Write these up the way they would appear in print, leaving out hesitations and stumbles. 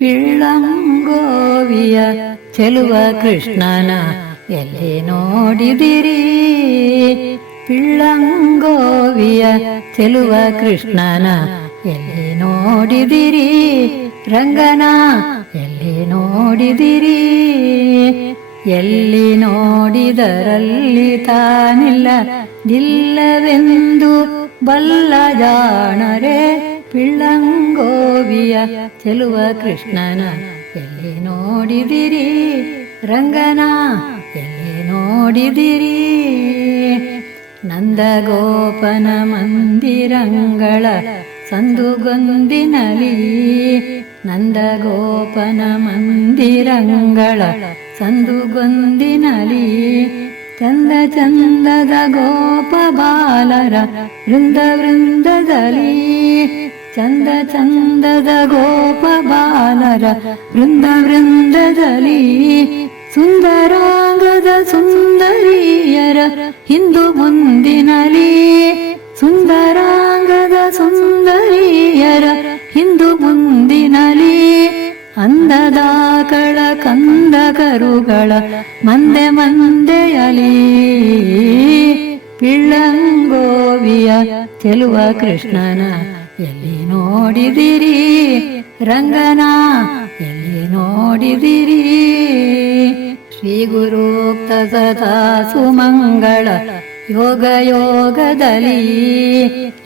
ಪಿಳ್ಳಂಗೋವಿಯ ಚೆಲುವ ಕೃಷ್ಣನ ಎಲ್ಲಿ ನೋಡಿದಿರಿ? ಪಿಳ್ಳಂಗೋವಿಯ ಚೆಲುವ ಕೃಷ್ಣನ ಎಲ್ಲಿ ನೋಡಿದಿರಿ? ರಂಗನ ಎಲ್ಲಿ ನೋಡಿದಿರಿ? ಎಲ್ಲಿ ನೋಡಿದರಲ್ಲಿ ತಾನಿಲ್ಲ ದಿಲ್ಲವೆಂದು ಬಲ್ಲ ಜಾಣರೆ. ಪಿಳ್ಳಂಗೋವಿಯ ಚೆಲುವ ಕೃಷ್ಣನ ಎಲ್ಲಿ ನೋಡಿದಿರಿ? ರಂಗನ ಎಲ್ಲಿ ನೋಡಿದಿರಿ? ನಂದಗೋಪನ ಮಂದಿರಂಗಳ ಸಂದುಗೊಂದಿನಲಿ, ನಂದಗೋಪನ ಮಂದಿರಂಗಳ ಸಂದುಗೊಂದಿನಲಿ, ಚಂದ ಚಂದದ ಗೋಪ ಬಾಲರ ವೃಂದ ವೃಂದದಲ್ಲಿ, ಚಂದ ಚಂದದ ಗೋಪ ಬಾಲರ ವೃಂದ ವೃಂದದಲ್ಲಿ, ಸುಂದರಾಂಗದ ಸುಂದರಿಯರ ಹಿಂದು ಮುಂದಿನಲಿ, ಸುಂದರಾಂಗದ ಸುಂದರಿಯರ ಹಿಂದು ಮುಂದಿನಲಿ, ಅಂದದ ಕಳ ಕಂದ ಕರುಗಳ ಮಂದೆ ಮಂದೆಯಲಿ. ಪಿಳ್ಳಂಗೋವಿಯ ಚೆಲುವ ಕೃಷ್ಣನ ಎಲ್ಲಿ ನೋಡಿದಿರಿ? ರಂಗನ ಎಲ್ಲಿ ನೋಡಿದಿರಿ? ಶ್ರೀ ಗುರುಕ್ತ ಸದಾ ಸುಮಂಗಳ ಯೋಗ ಯೋಗದಲ್ಲಿ,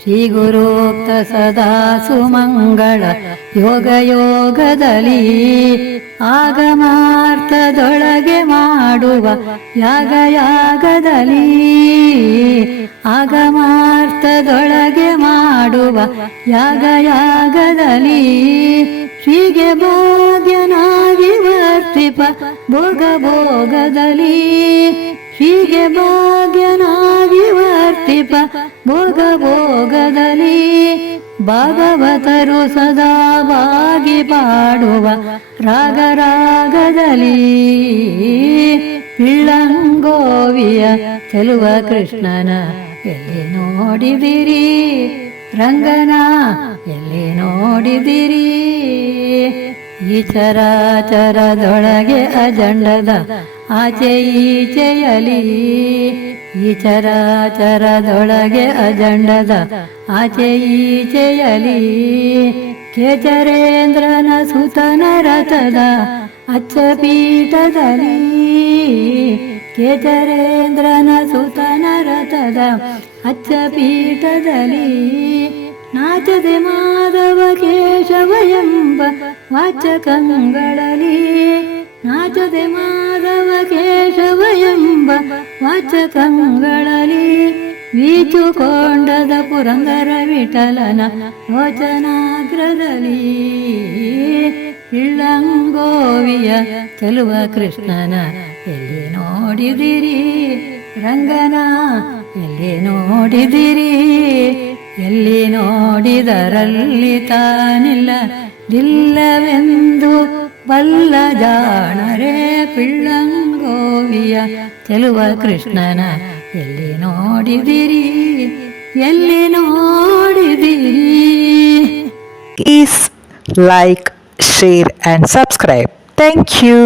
ಶ್ರೀ ಗುರುಕ್ತ ಸದಾ ಸುಮಂಗಳ ಯೋಗ ಯೋಗದಲ್ಲಿ, ಆಗಮಾರ್ಥದೊಳಗೆ ಮಾಡುವ ಯಾಗ ಯಾಗದಲ್ಲಿ, ಆಗಮಾರ್ಥದೊಳಗೆ ಮಾಡುವ ಯಾಗ ಯಾಗದಲ್ಲಿ, ಶ್ರೀಗೆ ಭಾಗ್ಯನಾಗಿ ವರ್ತಿಪ ಭೋಗ ಭೋಗದಲ್ಲಿ, ಶ್ರೀಗೆ ಭಾಗ್ಯನಾಗಿ ವರ್ತಿಪ ಭೋಗ ಭೋಗದಲ್ಲಿ, ಭಾಗವತರು ಸದಾ ಬಾಗಿ ಪಾಡುವ ರಾಗ ರಾಗದಲ್ಲಿ. ಪಿಳ್ಳಂಗೋವಿಯ ಚೆಲುವ ಕೃಷ್ಣನ ಎಲ್ಲಿ ನೋಡಿದಿರಿ? ರಂಗನ ಎಲ್ಲಿ ನೋಡಿದಿರಿ? ಈ ಚರಾಚರದೊಳಗೆ ಅಜಂಡದ ಆಚೆ ಈಚೆಯಲಿ, ಈ ಚರಾಚರದೊಳಗೆ ಅಜಂಡದ ಆಚೆ ಈಚೆಯಲಿ, ಕೇಚರೇಂದ್ರನ ಸುತನ ರಥದ ಅಚ್ಚ ಪೀಠದಲ್ಲಿ, ಕೇಚರೇಂದ್ರನ ಸುತನ ರಥದ ಅಚ್ಚ ಪೀಠದಲ್ಲಿ, ನಾಚದೆ ಮಾಧವ ಕೇಶವ ಎಂಬ ವಾಚಕಗಳಲ್ಲಿ, ನಾಚದೆ ಮಾಧವ ಕೇಶವ ಎಂಬ ವಾಚಕಗಳಲ್ಲಿ, ವೀಚುಕೊಂಡದ ಪುರಂದರ ವಿಠಲನ ಲೋಚನಾಗ್ರದಲ್ಲಿ. ಪಿಳ್ಳಂಗೋವಿಯ ಚೆಲುವ ಕೃಷ್ಣನ ಎಲ್ಲಿ ನೋಡಿದಿರಿ? ರಂಗನ ಎಲ್ಲಿ ನೋಡಿದಿರಿ? ಎಲ್ಲಿ ನೋಡಿದರಲ್ಲಿ ತಾನಿಲ್ಲ ದಿಲ್ಲವೆಂದು ಬಲ್ಲ ಜಾಣರೆ. ಪಿಳ್ಳಂಗೋವಿಯ ಚೆಲುವ ಕೃಷ್ಣನ ಎಲ್ಲಿ ನೋಡಿದಿರಿ? ಎಲ್ಲಿ ನೋಡಿದಿರಿ? Please like, share and subscribe. Thank you.